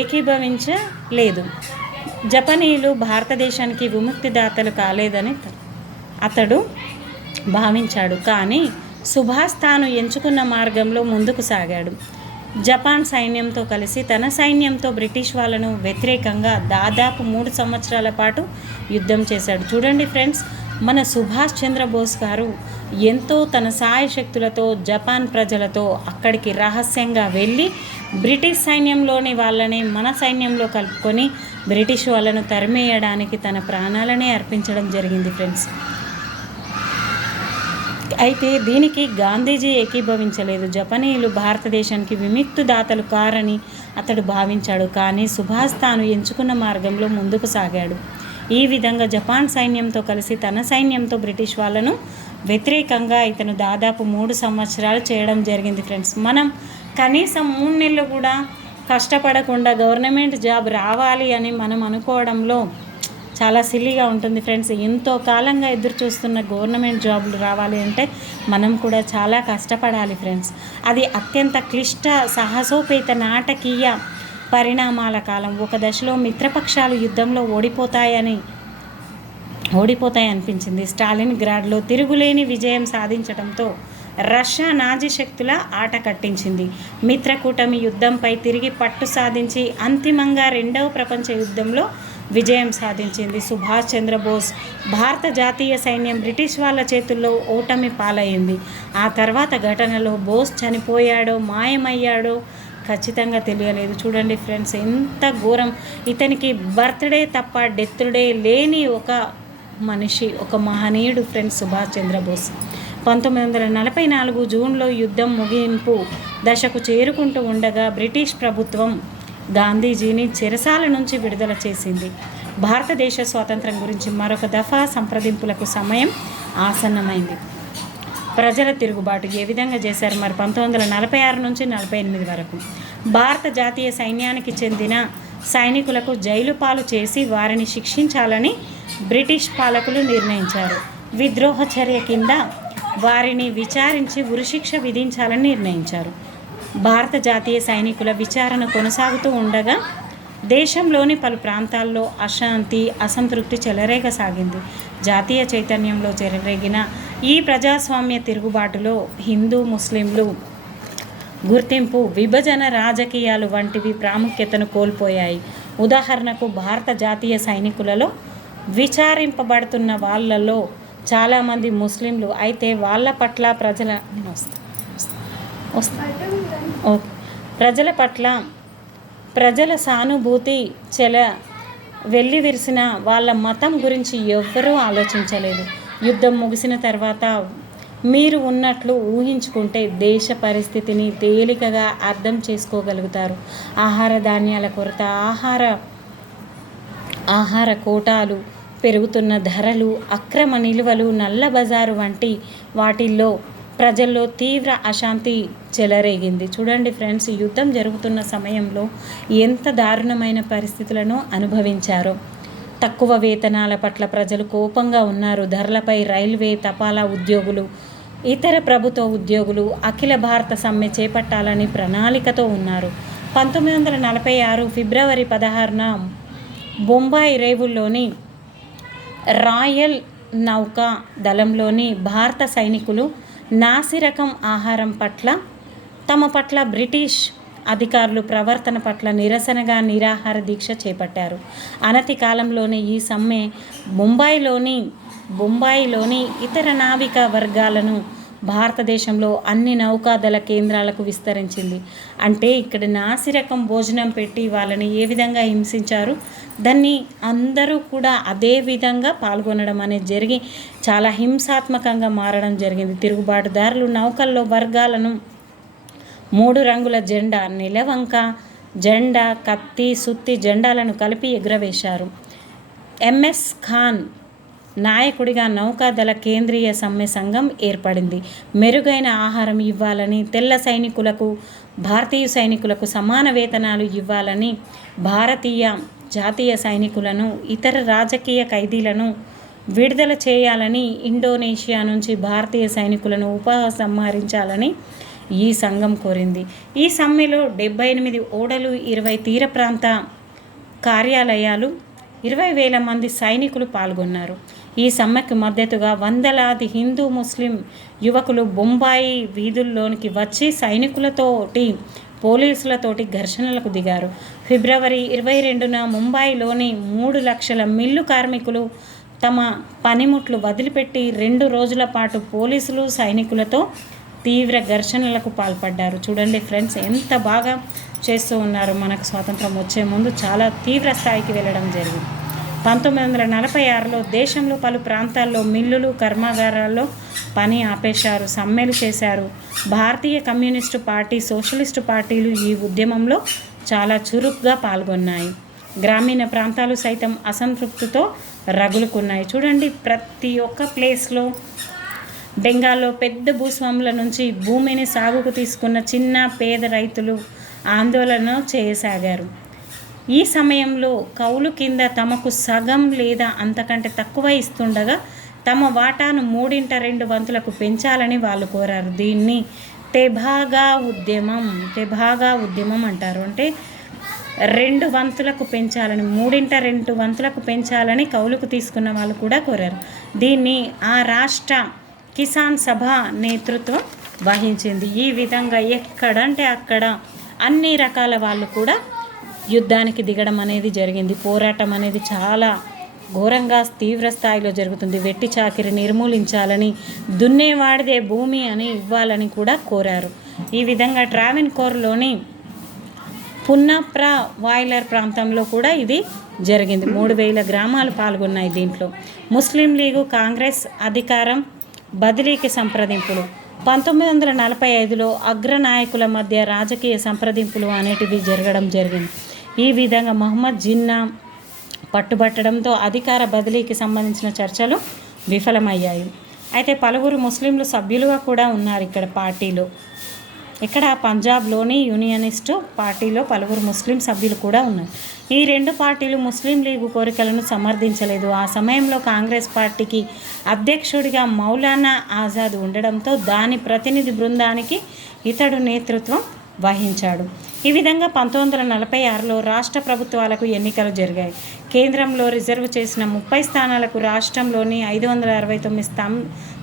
ఏకీభవించలేదు. జపనీయులు భారతదేశానికి విముక్తిదాతలు కాలేదని అతడు భావించాడు. కానీ సుభాష్ తాను ఎంచుకున్న మార్గంలో ముందుకు సాగాడు. జపాన్ సైన్యంతో కలిసి తన సైన్యంతో బ్రిటిష్ వాళ్ళను వ్యతిరేకంగా దాదాపు 3 సంవత్సరాల పాటు యుద్ధం చేశాడు. చూడండి ఫ్రెండ్స్, మన సుభాష్ చంద్రబోస్ గారు ఎంతో తన సాయశక్తులతో జపాన్ ప్రజలతో అక్కడికి రహస్యంగా వెళ్ళి బ్రిటిష్ సైన్యంలోని వాళ్ళని మన సైన్యంలో కలుపుకొని బ్రిటిష్ వాళ్ళను తరిమేయడానికి తన ప్రాణాలనే అర్పించడం జరిగింది ఫ్రెండ్స్. అయితే దీనికి గాంధీజీ ఏకీభవించలేదు. జపనీయులు భారతదేశానికి విముక్తిదాతలు కారని అతడు భావించాడు. కానీ సుభాష్ తాను ఎంచుకున్న మార్గంలో ముందుకు సాగాడు. ఈ విధంగా జపాన్ సైన్యంతో కలిసి తన సైన్యంతో బ్రిటిష్ వాళ్ళను వ్యతిరేకంగా ఇతను దాదాపు 3 సంవత్సరాలు చేయడం జరిగింది ఫ్రెండ్స్. మనం కనీసం 3 నెలలు కూడా కష్టపడకుండా గవర్నమెంట్ జాబ్ రావాలి అని మనం అనుకోవడంలో చాలా సిల్లీగా ఉంటుంది ఫ్రెండ్స్. ఎంతో కాలంగా ఎదురు చూస్తున్న గవర్నమెంట్ జాబ్లు రావాలి అంటే మనం కూడా చాలా కష్టపడాలి ఫ్రెండ్స్. అది అత్యంత క్లిష్ట, సాహసోపేత, నాటకీయ పరిణామాల కాలం. ఒక దశలో మిత్రపక్షాలు యుద్ధంలో ఓడిపోతాయనిపించింది. స్టాలిన్ గ్రాడ్లో తిరుగులేని విజయం సాధించడంతో రష్యా నాజీ శక్తుల ఆట కట్టించింది. మిత్రకూటమి యుద్ధంపై తిరిగి పట్టు సాధించి అంతిమంగా 2వ ప్రపంచ యుద్ధంలో విజయం సాధించింది. సుభాష్ చంద్రబోస్ భారత జాతీయ సైన్యం బ్రిటిష్ వాళ్ళ చేతుల్లో ఓటమి పాలైంది. ఆ తర్వాత ఘటనలో బోస్ చనిపోయాడో మాయమయ్యాడో ఖచ్చితంగా తెలియలేదు. చూడండి ఫ్రెండ్స్, ఎంత ఘోరం. ఇతనికి బర్త్డే తప్ప డెత్-డే లేని ఒక మనిషి, ఒక మహనీయుడు ఫ్రెండ్స్ సుభాష్ చంద్రబోస్. 1944 జూన్లో యుద్ధం ముగింపు దశకు చేరుకుంటూ ఉండగా బ్రిటిష్ ప్రభుత్వం గాంధీజీని చెరసాల నుంచి విడుదల చేసింది. భారతదేశ స్వాతంత్రం గురించి మరొక దఫా సంప్రదింపులకు సమయం ఆసన్నమైంది. ప్రజల తిరుగుబాటు ఏ విధంగా చేశారు మరి? 1946 నుంచి 48 వరకు భారత జాతీయ సైన్యానికి చెందిన సైనికులకు జైలు పాలు చేసి వారిని శిక్షించాలని బ్రిటిష్ పాలకులు నిర్ణయించారు. విద్రోహ చర్య కింద వారిని విచారించి ఉరిశిక్ష విధించాలని నిర్ణయించారు. భారత జాతీయ సైనికుల విచారణ కొనసాగుతూ ఉండగా దేశంలోని పలు ప్రాంతాల్లో అశాంతి, అసంతృప్తి చెలరేగసాగింది. జాతీయ చైతన్యంలో చెలరేగిన ఈ ప్రజాస్వామ్య తిరుగుబాటులో హిందూ, ముస్లింలు గుర్తింపు, విభజన రాజకీయాలు వంటివి ప్రాముఖ్యతను కోల్పోయాయి. ఉదాహరణకు భారత జాతీయ సైనికులలో విచారింపబడుతున్న వాళ్ళలో చాలామంది ముస్లింలు. అయితే వాళ్ళ పట్ల ప్రజల సానుభూతి వెల్లివిరిసిన వాళ్ళ మతం గురించి ఎవ్వరూ ఆలోచించలేదు. యుద్ధం ముగిసిన తర్వాత మీరు ఉన్నట్లు ఊహించుకుంటే దేశ పరిస్థితిని తేలికగా అర్థం చేసుకోగలుగుతారు. ఆహార ధాన్యాల కొరత, ఆహార కోటాలు, పెరుగుతున్న ధరలు, అక్రమ నిల్వలు, నల్ల బజారు వంటి వాటిల్లో ప్రజల్లో తీవ్ర అశాంతి చెలరేగింది. చూడండి ఫ్రెండ్స్, యుద్ధం జరుగుతున్న సమయంలో ఎంత దారుణమైన పరిస్థితులను అనుభవించారో. తక్కువ వేతనాల పట్ల ప్రజలు కోపంగా ఉన్నారు. ధరలపై రైల్వే, తపాలా ఉద్యోగులు, ఇతర ప్రభుత్వ ఉద్యోగులు అఖిల భారత సమ్మె చేపట్టాలని ప్రణాళికతో ఉన్నారు. 1946 ఫిబ్రవరి 16న బొంబాయి రేవుల్లోని రాయల్ నౌకా దళంలోని భారత సైనికులు నాసిరకం ఆహారం పట్ల, తమ పట్ల బ్రిటిష్ అధికారులు ప్రవర్తన పట్ల నిరసనగా నిరాహార దీక్ష చేపట్టారు. అనతి కాలంలోనే ఈ సమ్మె బొంబాయిలోని ఇతర నావిక వర్గాలను భారతదేశంలో అన్ని నౌకాదళ కేంద్రాలకు విస్తరించింది. అంటే ఇక్కడ నాసిరకం భోజనం పెట్టి వాళ్ళని ఏ విధంగా హింసించారు, దాన్ని అందరూ కూడా అదే విధంగా పాల్గొనడం అనేది జరిగి చాలా హింసాత్మకంగా మారడం జరిగింది. తిరుగుబాటుదారులు నౌకల్లో వర్గాలను 3 రంగుల జెండా, నెలవంక జెండా, కత్తి, సుత్తి జెండాలను కలిపి ఎగురవేశారు. ఎంఎస్ ఖాన్ నాయకుడిగా నౌకాదళ కేంద్రీయ సమ్మె సంఘం ఏర్పడింది. మెరుగైన ఆహారం ఇవ్వాలని, తెల్ల సైనికులకు భారతీయ సైనికులకు సమాన వేతనాలు ఇవ్వాలని, భారతీయ జాతీయ సైనికులను ఇతర రాజకీయ ఖైదీలను విడుదల చేయాలని, ఇండోనేషియా నుంచి భారతీయ సైనికులను ఉపసంహరించాలని ఈ సంఘం కోరింది. ఈ సమ్మెలో 78 ఓడలు, 20 తీర ప్రాంత కార్యాలయాలు, 20,000 మంది సైనికులు పాల్గొన్నారు. ఈ సమ్మెకు మద్దతుగా వందలాది హిందూ ముస్లిం యువకులు బొంబాయి వీధుల్లోనికి వచ్చి సైనికులతోటి పోలీసులతోటి ఘర్షణలకు దిగారు. ఫిబ్రవరి 22న ముంబైలోని 3 లక్షల మిల్లు కార్మికులు తమ పనిముట్లు వదిలిపెట్టి 2 రోజుల పాటు పోలీసులు సైనికులతో తీవ్ర ఘర్షణలకు పాల్పడ్డారు. చూడండి ఫ్రెండ్స్, ఎంత బాగా చేస్తూ ఉన్నారు. మనకు స్వాతంత్రం వచ్చే ముందు చాలా తీవ్ర స్థాయికి వెళ్ళడం జరిగింది. 1946లో దేశంలో పలు ప్రాంతాల్లో మిల్లులు, కర్మాగారాల్లో పని ఆపేశారు, సమ్మెలు చేశారు. భారతీయ కమ్యూనిస్టు పార్టీ, సోషలిస్టు పార్టీలు ఈ ఉద్యమంలో చాలా చురుగ్గా పాల్గొన్నాయి. గ్రామీణ ప్రాంతాలు సైతం అసంతృప్తితో రగులుకున్నాయి. చూడండి, ప్రతి ఒక్క ప్లేస్లో బెంగాల్లో పెద్ద భూస్వాముల నుంచి భూమిని సాగుకు తీసుకున్న చిన్న పేద రైతులు ఆందోళన చేయసాగారు. ఈ సమయంలో కౌలు కింద తమకు సగం లేదా అంతకంటే తక్కువ ఇస్తుండగా తమ వాటాను 3/2 వంతులకు పెంచాలని వాళ్ళు కోరారు. దీన్ని తెభాగా ఉద్యమం అంటారు. అంటే 2 వంతులకు పెంచాలని, 3/2 వంతులకు పెంచాలని కౌలుకు తీసుకున్న వాళ్ళు కూడా కోరారు. దీన్ని ఆ రాష్ట్ర కిసాన్ సభ నేతృత్వం వహించింది. ఈ విధంగా ఎక్కడంటే అక్కడ అన్ని రకాల వాళ్ళు కూడా యుద్ధానికి దిగడం అనేది జరిగింది. పోరాటం అనేది చాలా ఘోరంగా తీవ్ర స్థాయిలో జరుగుతుంది. వెట్టి చాకిరి నిర్మూలించాలని, దున్నేవాడిదే భూమి అని ఇవ్వాలని కూడా కోరారు. ఈ విధంగా ట్రావెన్కోర్లోని పున్నప్ర వాయిలర్ ప్రాంతంలో కూడా ఇది జరిగింది. 3,000 గ్రామాలు పాల్గొన్నాయి దీంట్లో. ముస్లిం లీగు, కాంగ్రెస్ అధికారం బదిలీకి సంప్రదింపులు. 1945లో అగ్రనాయకుల మధ్య రాజకీయ సంప్రదింపులు అనేటివి జరగడం జరిగింది. ఈ విధంగా మహమ్మద్ జిన్నా పట్టుబట్టడంతో అధికార బదిలీకి సంబంధించిన చర్చలు విఫలమయ్యాయి. అయితే పలువురు ముస్లింలు సభ్యులుగా కూడా ఉన్నారు ఇక్కడ పార్టీలో. ఇక్కడ పంజాబ్లోని యూనియనిస్టు పార్టీలో పలువురు ముస్లిం సభ్యులు కూడా ఉన్నారు. ఈ 2 పార్టీలు ముస్లిం లీగు కోరికలను సమర్థించలేదు. ఆ సమయంలో కాంగ్రెస్ పార్టీకి అధ్యక్షుడిగా మౌలానా ఆజాద్ ఉండడంతో దాని ప్రతినిధి బృందానికి ఇతడు నేతృత్వం వహించాడు. ఈ విధంగా 1946లో రాష్ట్ర ప్రభుత్వాలకు ఎన్నికలు జరిగాయి. కేంద్రంలో రిజర్వ్ చేసిన 30 స్థానాలకు రాష్ట్రంలోని 569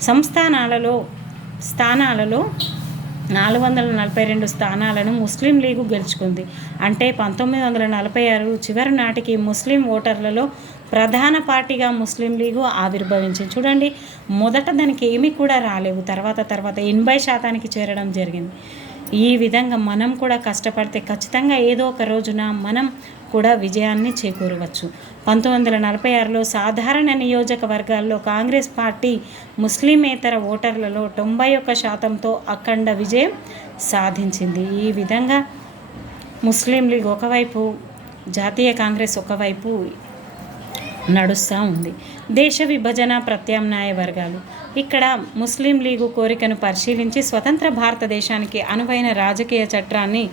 సంస్థానాలలో 442 స్థానాలను ముస్లిం లీగు గెలుచుకుంది. అంటే 1946 చివరి నాటికి ముస్లిం ఓటర్లలో ప్రధాన పార్టీగా ముస్లిం లీగు ఆవిర్భవించింది. చూడండి, మొదట దానికి ఏమీ కూడా రాలేవు, తర్వాత 80% చేరడం జరిగింది. ఈ విధంగా మనం కూడా కష్టపడితే ఖచ్చితంగా ఏదో ఒక రోజున మనం కూడా విజయాన్ని చేకూరవచ్చు. 1946లో సాధారణ నియోజకవర్గాల్లో కాంగ్రెస్ పార్టీ ముస్లిమేతర ఓటర్లలో 91%తో అఖండ విజయం సాధించింది. ఈ విధంగా ముస్లిం లీగ్ ఒకవైపు, జాతీయ కాంగ్రెస్ ఒకవైపు నడుస్తూ ఉంది. దేశ విభజన, ప్రత్యామ్నాయ వర్గాలు. ఇక్కడ ముస్లిం లీగు కోరికను పరిశీలించి స్వతంత్ర భారతదేశానికి అనువైన రాజకీయ చట్టాన్ని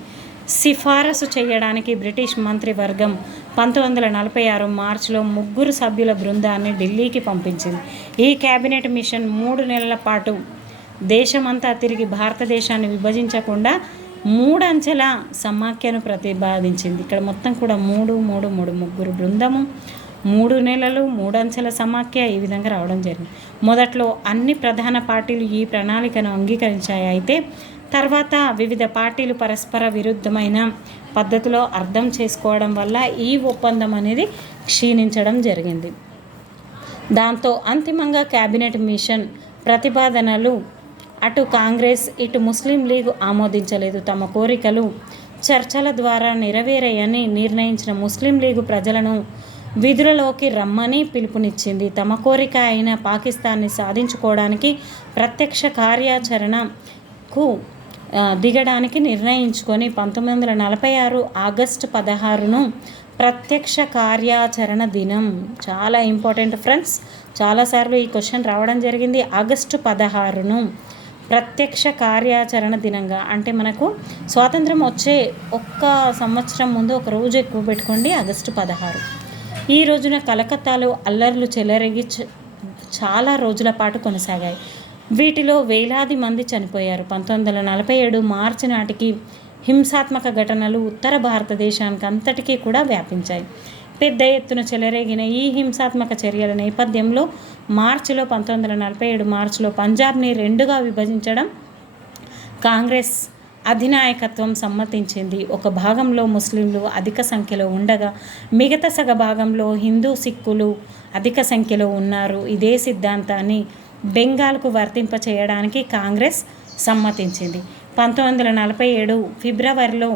సిఫారసు చేయడానికి బ్రిటిష్ మంత్రివర్గం 1946 మార్చిలో 3 సభ్యుల బృందాన్ని ఢిల్లీకి పంపించింది. ఈ కేబినెట్ మిషన్ 3 నెలల పాటు దేశమంతా తిరిగి భారతదేశాన్ని విభజించకుండా 3 అంచెల సమాఖ్యను ప్రతిపాదించింది. ఇక్కడ మొత్తం కూడా 3 బృందము, 3 నెలలు, 3 అంచెల సమాఖ్య, ఈ విధంగా రావడం జరిగింది. మొదట్లో అన్ని ప్రధాన పార్టీలు ఈ ప్రణాళికను అంగీకరించాయి. అయితే తర్వాత వివిధ పార్టీలు పరస్పర విరుద్ధమైన పద్ధతిలో అర్థం చేసుకోవడం వల్ల ఈ ఒప్పందం అనేది క్షీణించడం జరిగింది. దాంతో అంతిమంగా కేబినెట్ మిషన్ ప్రతిపాదనలు అటు కాంగ్రెస్ ఇటు ముస్లిం లీగ్ ఆమోదించలేదు. తమ కోరికలు చర్చల ద్వారా నెరవేరాయని నిర్ణయించిన ముస్లిం లీగు ప్రజలను విధులలోకి రమ్మని పిలుపునిచ్చింది. తమ కోరిక అయిన పాకిస్తాన్ని సాధించుకోవడానికి ప్రత్యక్ష కార్యాచరణకు దిగడానికి నిర్ణయించుకొని 1946 ఆగస్టు 16ను ప్రత్యక్ష కార్యాచరణ దినం. చాలా ఇంపార్టెంట్ ఫ్రెండ్స్, చాలాసార్లు ఈ క్వశ్చన్ రావడం జరిగింది. ఆగస్టు 16ను ప్రత్యక్ష కార్యాచరణ దినంగా, అంటే మనకు స్వాతంత్రం వచ్చే ఒక్క సంవత్సరం ముందు ఒక రోజు ఎక్కువ పెట్టుకోండి, ఆగస్టు 16. ఈ రోజున కలకత్తాలో అల్లర్లు చెలరేగి చాలా రోజుల పాటు కొనసాగాయి. వీటిలో వేలాది మంది చనిపోయారు. 1947 మార్చి నాటికి హింసాత్మక ఘటనలు ఉత్తర భారతదేశానికి అంతటికీ కూడా వ్యాపించాయి. పెద్ద ఎత్తున చెలరేగిన ఈ హింసాత్మక చర్యల నేపథ్యంలో 1947 మార్చిలో పంజాబ్ని రెండుగా విభజించడం కాంగ్రెస్ అధినాయకత్వం సమ్మతించింది. ఒక భాగంలో ముస్లింలు అధిక సంఖ్యలో ఉండగా మిగతా సగ భాగంలో హిందూ సిక్కులు అధిక సంఖ్యలో ఉన్నారు. ఇదే సిద్ధాంతాన్ని బెంగాల్కు వర్తింపచేయడానికి కాంగ్రెస్ సమ్మతించింది. 1947 ఫిబ్రవరిలో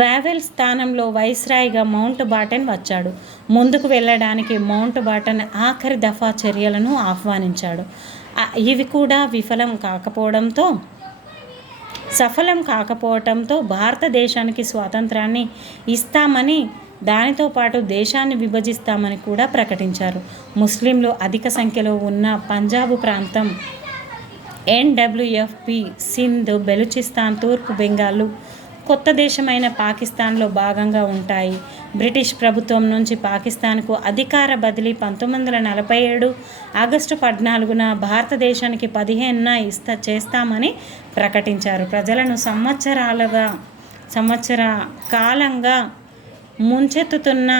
వావెల్ స్థానంలో వైస్రాయ్గా మౌంట్ బాటన్ వచ్చాడు. ముందుకు వెళ్ళడానికి మౌంట్ బాటన్ ఆఖరి దఫా చర్యలను ఆహ్వానించాడు. ఇవి కూడా సఫలం కాకపోవడంతో భారతదేశానికి స్వాతంత్రాన్ని ఇస్తామని, దానితో పాటు దేశాన్ని విభజిస్తామని కూడా ప్రకటించారు. ముస్లింలు అధిక సంఖ్యలో ఉన్న పంజాబు ప్రాంతం, NWFP, సింధ్, బెలూచిస్తాన్, తూర్పు బెంగాల్ కొత్త దేశమైన పాకిస్తాన్లో భాగంగా ఉంటాయి. బ్రిటిష్ ప్రభుత్వం నుంచి పాకిస్తాన్కు అధికార బదిలీ 1947 ఆగస్టు 14న భారతదేశానికి 15న చేస్తామని ప్రకటించారు. ప్రజలను సంవత్సర కాలంగా ముంచెత్తుతున్న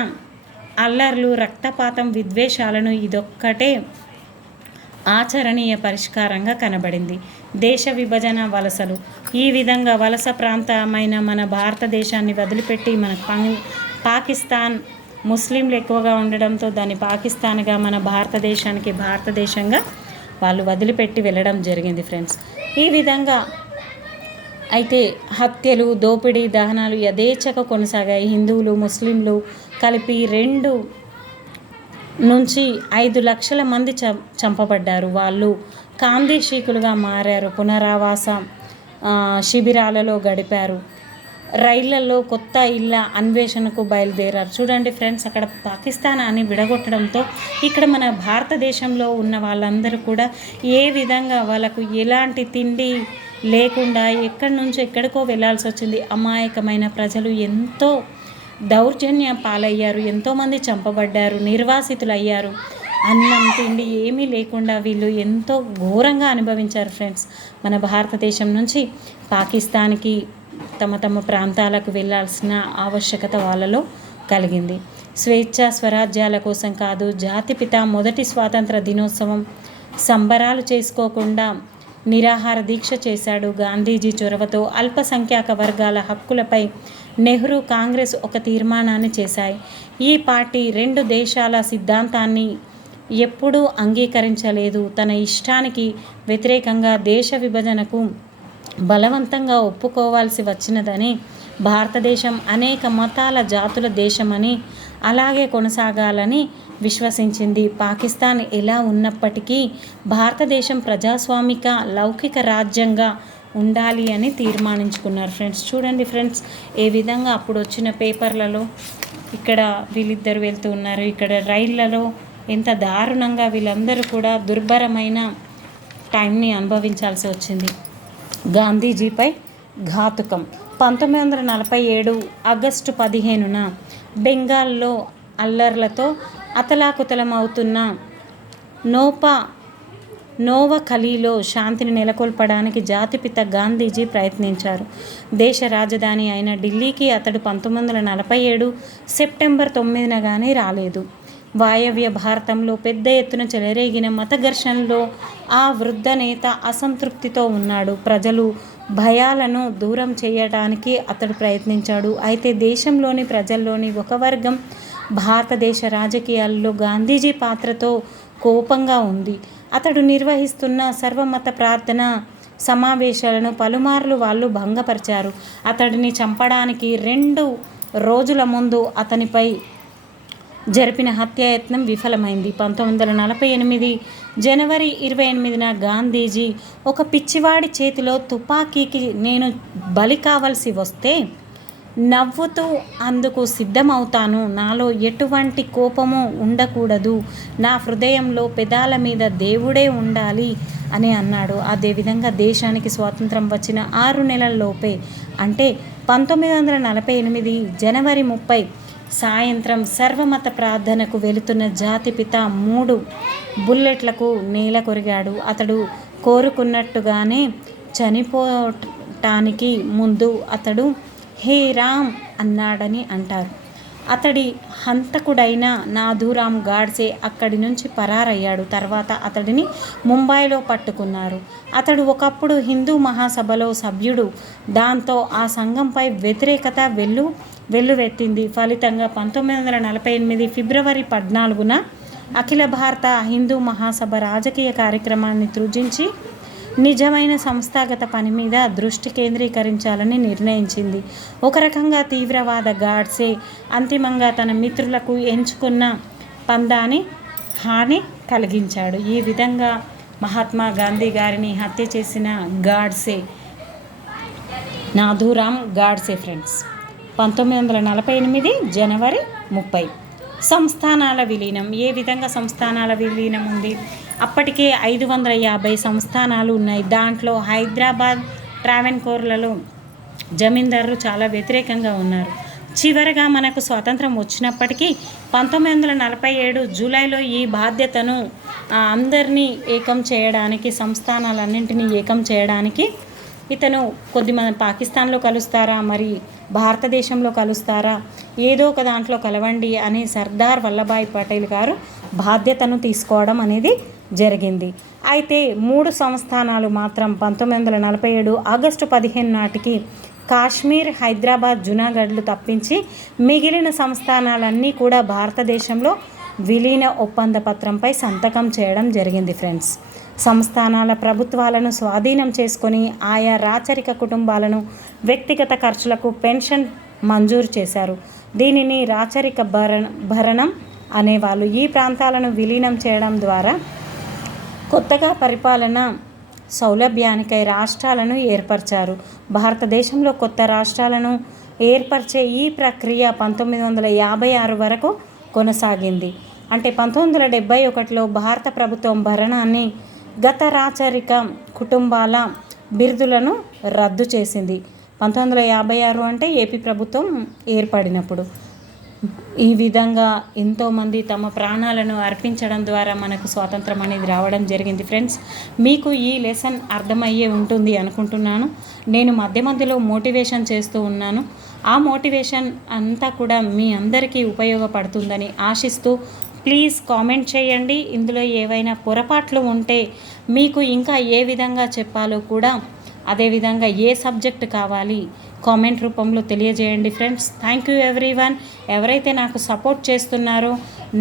అల్లర్లు, రక్తపాతం, విద్వేషాలను ఇదొక్కటే ఆచరణీయ పరిష్కారంగా కనబడింది. దేశ విభజన, వలసలు. ఈ విధంగా వలస ప్రాంతమైన మన భారతదేశాన్ని వదిలిపెట్టి మన పాకిస్తాన్, ముస్లింలు ఎక్కువగా ఉండడంతో దాన్ని పాకిస్తాన్గా, మన భారతదేశానికి భారతదేశంగా వాళ్ళు వదిలిపెట్టి వెళ్ళడం జరిగింది ఫ్రెండ్స్. ఈ విధంగా అయితే హత్యలు, దోపిడీ, దహనాలు యథేచ్ఛగా కొనసాగాయి. హిందువులు, ముస్లింలు కలిపి 2 నుంచి 5 లక్షల మంది చంపబడ్డారు. వాళ్ళు కాందేశీకులుగా మారారు. పునరావాస శిబిరాలలో గడిపారు. రైళ్లలో కొత్త ఇళ్ళ అన్వేషణకు బయలుదేరారు. చూడండి ఫ్రెండ్స్, అక్కడ పాకిస్తాన్ అని విడగొట్టడంతో ఇక్కడ మన భారతదేశంలో ఉన్న వాళ్ళందరూ కూడా ఏ విధంగా వాళ్ళకు ఎలాంటి తిండి లేకుండా ఎక్కడి నుంచి ఎక్కడికో వెళ్ళాల్సి వచ్చింది. అమాయకమైన ప్రజలు ఎంతో దౌర్జన్య పాలయ్యారు. ఎంతోమంది చంపబడ్డారు, నిర్వాసితులయ్యారు. అన్నం తిండి ఏమీ లేకుండా వీళ్ళు ఎంతో ఘోరంగా అనుభవించారు ఫ్రెండ్స్. మన భారతదేశం నుంచి పాకిస్తాన్కి తమ ప్రాంతాలకు వెళ్ళాల్సిన ఆవశ్యకత వాళ్ళలో కలిగింది. స్వేచ్ఛ, స్వరాజ్యాల కోసం కాదు, జాతిపిత మొదటి స్వాతంత్ర దినోత్సవం సంబరాలు చేసుకోకుండా నిరాహార దీక్ష చేశాడు. గాంధీజీ చొరవతో అల్పసంఖ్యాక వర్గాల హక్కులపై నెహ్రూ, కాంగ్రెస్ ఒక తీర్మానాన్ని చేశాయి. ఈ పార్టీ 2 దేశాల సిద్ధాంతాన్ని ఎప్పుడూ అంగీకరించలేదు. తన ఇష్టానికి వ్యతిరేకంగా దేశ విభజనకు బలవంతంగా ఒప్పుకోవాల్సి వచ్చినదని, భారతదేశం అనేక మతాల, జాతుల దేశమని, అలాగే కొనసాగాలని విశ్వసించింది. పాకిస్తాన్ ఎలా ఉన్నప్పటికీ భారతదేశం ప్రజాస్వామిక లౌకిక రాజ్యంగా ఉండాలి అని తీర్మానించుకున్నారు ఫ్రెండ్స్. చూడండి ఫ్రెండ్స్, ఏ విధంగా అప్పుడు వచ్చిన పేపర్లలో ఇక్కడ వీళ్ళిద్దరు వెళ్తూ ఉన్నారు. ఇక్కడ రైళ్లలో ఎంత దారుణంగా వీళ్ళందరూ కూడా దుర్భరమైన టైంని అనుభవించాల్సి వచ్చింది. గాంధీజీపై ఘాతుకం. 1947 ఆగస్టు 15న బెంగాల్లో అల్లర్లతో అతలాకుతలమవుతున్న నోవఖలీలో శాంతిని నెలకొల్పడానికి జాతిపిత గాంధీజీ ప్రయత్నించారు. దేశ రాజధాని అయిన ఢిల్లీకి అతడు 1947 సెప్టెంబర్ 9న కానీ రాలేదు. వాయవ్య భారతంలో పెద్ద ఎత్తున చెలరేగిన మత ఘర్షణలో ఆ వృద్ధ నేత అసంతృప్తితో ఉన్నాడు. ప్రజలు భయాలను దూరం చేయడానికి అతడు ప్రయత్నించాడు. అయితే దేశంలోని ప్రజల్లోని ఒక వర్గం భారతదేశ రాజకీయాల్లో గాంధీజీ పాత్రతో కోపంగా ఉంది. అతడు నిర్వహిస్తున్న సర్వమత ప్రార్థన సమావేశాలను పలుమార్లు వాళ్ళు భంగపరిచారు. అతడిని చంపడానికి 2 రోజుల ముందు అతనిపై జరిపిన హత్యాయత్నం విఫలమైంది. 1948 జనవరి 28న గాంధీజీ ఒక పిచ్చివాడి చేతిలో తుపాకీకి నేను బలి కావలసి వస్తే నవ్వుతూ అందుకు సిద్ధమవుతాను. నాలో ఎటువంటి కోపము ఉండకూడదు. నా హృదయంలో పెదాల మీద దేవుడే ఉండాలి అని అన్నాడు. అదేవిధంగా దేశానికి స్వాతంత్రం వచ్చిన 6 నెలల్లోపే అంటే 1948 జనవరి 30 సాయంత్రం సర్వమత ప్రార్థనకు వెళుతున్న జాతిపిత 3 బుల్లెట్లకు నేల కొరిగాడు. అతడు కోరుకున్నట్టుగానే చనిపోవటానికి ముందు అతడు హే రామ్ అన్నాడని అంటారు. అతడి హంతకుడైన నాథూరామ్ గాడ్సే అక్కడి నుంచి పరారయ్యాడు. తర్వాత అతడిని ముంబైలో పట్టుకున్నారు. అతడు ఒకప్పుడు హిందూ మహాసభలో సభ్యుడు. దాంతో ఆ సంఘంపై వ్యతిరేకత వెల్లువెత్తింది. ఫలితంగా 1948 ఫిబ్రవరి 14న అఖిల భారత హిందూ మహాసభ రాజకీయ కార్యక్రమాన్ని త్యజించి నిజమైన సంస్థాగత పని మీద దృష్టి కేంద్రీకరించాలని నిర్ణయించింది. ఒక రకంగా తీవ్రవాద గాడ్సే అంతిమంగా తన మిత్రులకు ఎంచుకున్న పందాని హాని కలిగించాడు. ఈ విధంగా మహాత్మా గాంధీ గారిని హత్య చేసిన గాడ్సే నాథూరామ్ గాడ్సే ఫ్రెండ్స్. 1948 జనవరి 30 సంస్థానాల విలీనం. ఏ విధంగా సంస్థానాల విలీనం ఉంది? అప్పటికే 550 సంస్థానాలు ఉన్నాయి. దాంట్లో హైదరాబాద్ ట్రావెన్కోర్లలో జమీందారులు చాలా వ్యతిరేకంగా ఉన్నారు. చివరగా మనకు స్వాతంత్రం వచ్చినప్పటికీ 1947 జూలైలో ఈ బాధ్యతను అందరినీ ఏకం చేయడానికి, సంస్థానాలన్నింటినీ ఏకం చేయడానికి ఇతను కొద్దిమంది పాకిస్తాన్లో కలుస్తారా, మరి భారతదేశంలో కలుస్తారా, ఏదో ఒక దాంట్లో కలవండి అని సర్దార్ వల్లభాయ్ పటేల్ గారు బాధ్యతను తీసుకోవడం అనేది జరిగింది. అయితే 3 సంస్థానాలు మాత్రం 1947 ఆగస్టు 15 నాటికి కాశ్మీర్, హైదరాబాద్, జునాగఢ్లు తప్పించి మిగిలిన సంస్థానాలన్నీ కూడా భారతదేశంలో విలీన ఒప్పంద పత్రంపై సంతకం చేయడం జరిగింది ఫ్రెండ్స్. సంస్థానాల ప్రభుత్వాలను స్వాధీనం చేసుకొని ఆయా రాచరిక కుటుంబాలను వ్యక్తిగత ఖర్చులకు పెన్షన్ మంజూరు చేశారు. దీనిని రాచరిక భరణం అనేవాళ్ళు. ఈ ప్రాంతాలను విలీనం చేయడం ద్వారా కొత్తగా పరిపాలన సౌలభ్యానికై రాష్ట్రాలను ఏర్పరిచారు. భారతదేశంలో కొత్త రాష్ట్రాలను ఏర్పరిచే ఈ ప్రక్రియ 1956 వరకు కొనసాగింది. అంటే 1971లో భారత ప్రభుత్వం భరణాన్ని గత రాచరిక కుటుంబాల బిరుదులను రద్దు చేసింది. 1956 అంటే ఏపీ ప్రభుత్వం ఏర్పడినప్పుడు. ఈ విధంగా ఎంతోమంది తమ ప్రాణాలను అర్పించడం ద్వారా మనకు స్వాతంత్రం అనేది రావడం జరిగింది ఫ్రెండ్స్. మీకు ఈ లెసన్ అర్థమయ్యే ఉంటుంది అనుకుంటున్నాను. నేను మధ్య మధ్యలో మోటివేషన్ చేస్తూ ఉన్నాను. ఆ మోటివేషన్ అంతా కూడా మీ అందరికీ ఉపయోగపడుతుందని ఆశిస్తూ ప్లీజ్ కామెంట్ చేయండి. ఇందులో ఏవైనా పొరపాట్లు ఉంటే మీకు ఇంకా ఏ విధంగా చెప్పాలో కూడా, అదేవిధంగా ఏ సబ్జెక్ట్ కావాలి కామెంట్ రూపంలో తెలియజేయండి ఫ్రెండ్స్. Thank you everyone. ఎవరైతే నాకు సపోర్ట్ చేస్తున్నారో,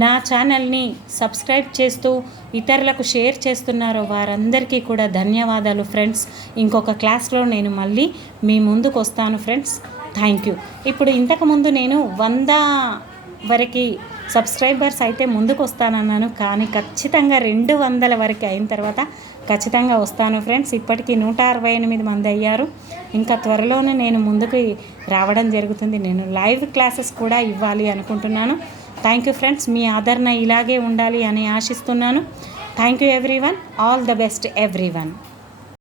నా ఛానల్ని సబ్స్క్రైబ్ చేస్తూ ఇతరులకు షేర్ చేస్తున్నారో వారందరికీ కూడా ధన్యవాదాలు ఫ్రెండ్స్. ఇంకొక క్లాస్లో నేను మళ్ళీ మీ ముందుకు వస్తాను ఫ్రెండ్స్. Thank you. ఇప్పుడు ఇంతకుముందు నేను 100 వరకు సబ్స్క్రైబర్స్ అయితే ముందుకు వస్తానన్నాను, కానీ ఖచ్చితంగా 200 వరకు అయిన తర్వాత ఖచ్చితంగా వస్తాను ఫ్రెండ్స్. ఇప్పటికీ 168 మంది అయ్యారు. ఇంకా త్వరలోనే నేను ముందుకు రావడం జరుగుతుంది. నేను లైవ్ క్లాసెస్ కూడా ఇవ్వాలి అనుకుంటున్నాను. Thank you friends. మీ ఆదరణ ఇలాగే ఉండాలి అని ఆశిస్తున్నాను. Thank you everyone. All the best everyone.